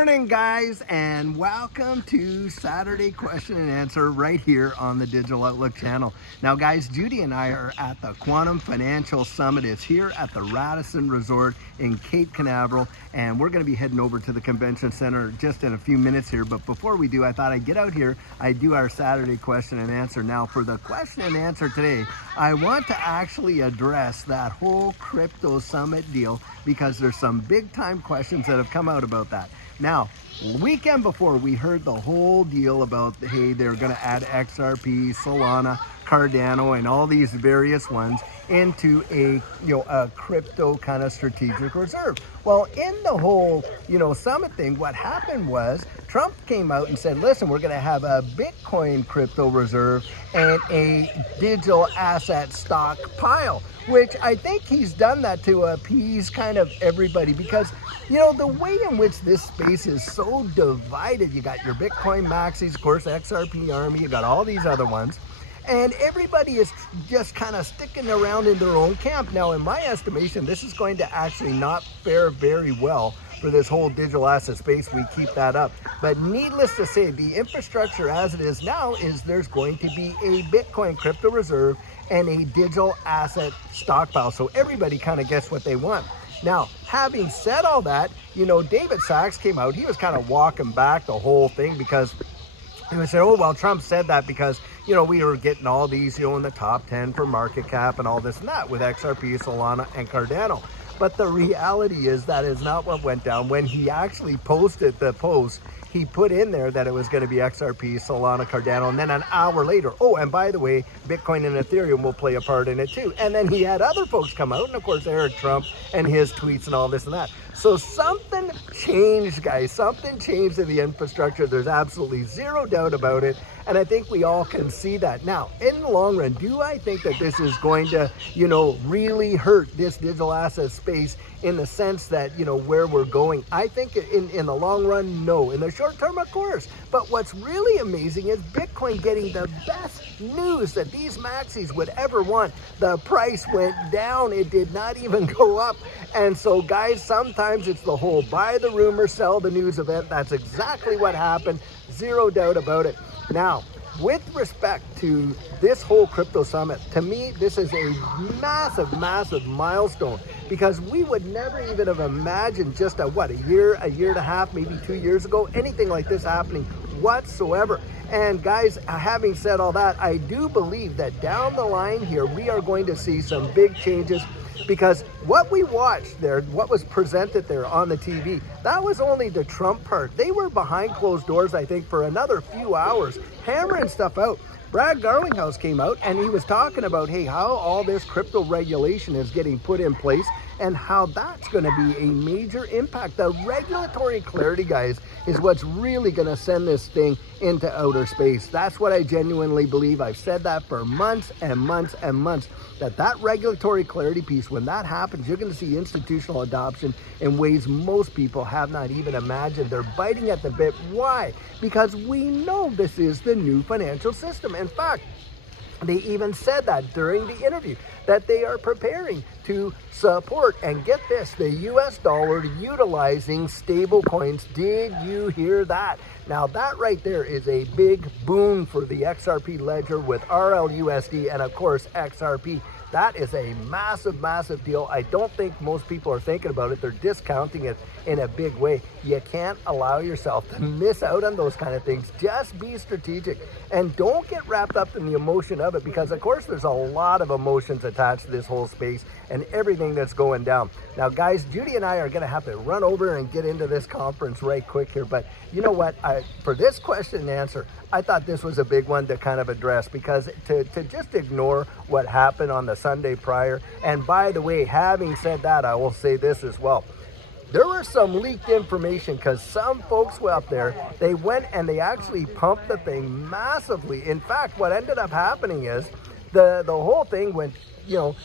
morning, guys, and welcome to Saturday Question and Answer right here on the Digital Outlook channel. Now, guys, Judy and I are at the Quantum Financial Summit. It's here at the Radisson Resort in Cape Canaveral, and we're going to be heading over to the convention center just in a few minutes here. But before we do, I thought I'd get out here. I do our Saturday Question and Answer. Now, for the question and answer today, I want to actually address that whole crypto summit deal because there's some big time questions that have come out about that. Now, weekend before, we heard the whole deal about, hey, they're going to add XRP, Solana, Cardano, and all these various ones into a crypto kind of strategic reserve. Well, in the whole summit thing, what happened was Trump came out and said, listen, we're going to have a Bitcoin crypto reserve and a digital asset stockpile, which I think he's done that to appease kind of everybody because the way in which this space is so divided, you got your Bitcoin maxis, of course, XRP army, you got all these other ones, and everybody is just kind of sticking around in their own camp. Now, in my estimation, this is going to actually not fare very well for this whole digital asset space. We keep that up. But needless to say, the infrastructure as it is now is there's going to be a Bitcoin crypto reserve and a digital asset stockpile. So everybody kind of gets what they want. Now, having said all that, David Sachs came out. He was kind of walking back the whole thing because he would say, oh, well, Trump said that because, we were getting all these, in the top 10 for market cap and all this and that with XRP, Solana, and Cardano. But the reality is that is not what went down. When he actually posted the post, he put in there that it was going to be XRP, Solana, Cardano, and then an hour later, oh, and by the way, Bitcoin and Ethereum will play a part in it too. And then he had other folks come out, and of course, Eric Trump and his tweets and all this and that. So something changed, guys. Something changed in the infrastructure. There's absolutely zero doubt about it. And I think we all can see that. Now, in the long run, do I think that this is going to, really hurt this digital asset space in the sense that, where we're going? I think in the long run, no. In the short term, of course. But what's really amazing is Bitcoin getting the best news that these maxis would ever want. The price went down. It did not even go up. And so, guys, sometimes it's the whole buy the rumor, sell the news event. That's exactly what happened. Zero doubt about it. Now, with respect to this whole crypto summit, to me, this is a massive, massive milestone because we would never even have imagined just a year and a half, maybe 2 years ago, anything like this happening whatsoever. And guys, having said all that, I do believe that down the line here, we are going to see some big changes because what we watched there, what was presented there on the TV, that was only the Trump part. They were behind closed doors, I think, for another few hours, hammering stuff out. Brad Garlinghouse came out and he was talking about, hey, how all this crypto regulation is getting put in place and how that's going to be a major impact. The regulatory clarity, guys, is what's really going to send this thing into outer space. That's what I genuinely believe. I've said that for months and months and months, that regulatory clarity piece, when that happens, you're going to see institutional adoption in ways most people have not even imagined. They're biting at the bit. Why? Because we know this is the new financial system. In fact, they even said that during the interview, that they are preparing to support, and get this, the US dollar utilizing stablecoins. Did you hear that? Now that right there is a big boon for the XRP ledger with RLUSD and of course XRP. That is a massive, massive deal. I don't think most people are thinking about it. They're discounting it in a big way. You can't allow yourself to miss out on those kind of things. Just be strategic and don't get wrapped up in the emotion of it because, of course, there's a lot of emotions attached to this whole space and everything that's going down. Now, guys, Judy and I are going to have to run over and get into this conference right quick here. But you know what? For this question and answer, I thought this was a big one to kind of address because to just ignore what happened on the Sunday prior. And by the way, having said that, I will say this as well. There was some leaked information because some folks were up there, they went and they actually pumped the thing massively. In fact, what ended up happening is the whole thing went,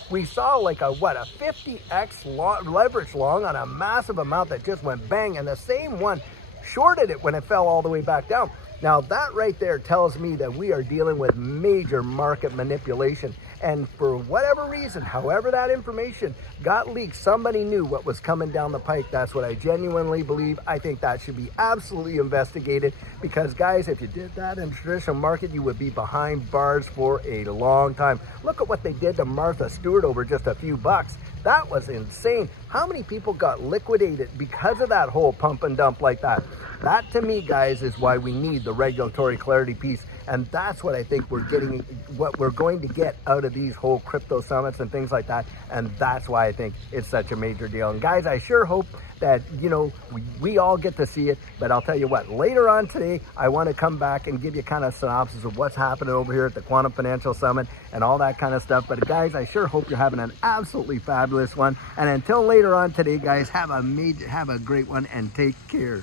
we saw like a 50x leverage long on a massive amount that just went bang, and the same one shorted it when it fell all the way back down. Now that right there tells me that we are dealing with major market manipulation. And for whatever reason, however that information got leaked, somebody knew what was coming down the pike. That's what I genuinely believe. I think that should be absolutely investigated, because guys, if you did that in the traditional market, you would be behind bars for a long time. Look at what they did to Martha Stewart over just a few bucks. That was insane. How many people got liquidated because of that whole pump and dump like that? That to me, guys, is why we need the regulatory clarity piece. And that's what I think we're getting, what we're going to get out of these whole crypto summits and things like that. And that's why I think it's such a major deal. And guys, I sure hope that, you know, we all get to see it. But I'll tell you what, later on today, I want to come back and give you kind of synopsis of what's happening over here at the Quantum Financial Summit and all that kind of stuff. But guys, I sure hope you're having an absolutely fabulous one. And until later on today, guys, have a great one and take care.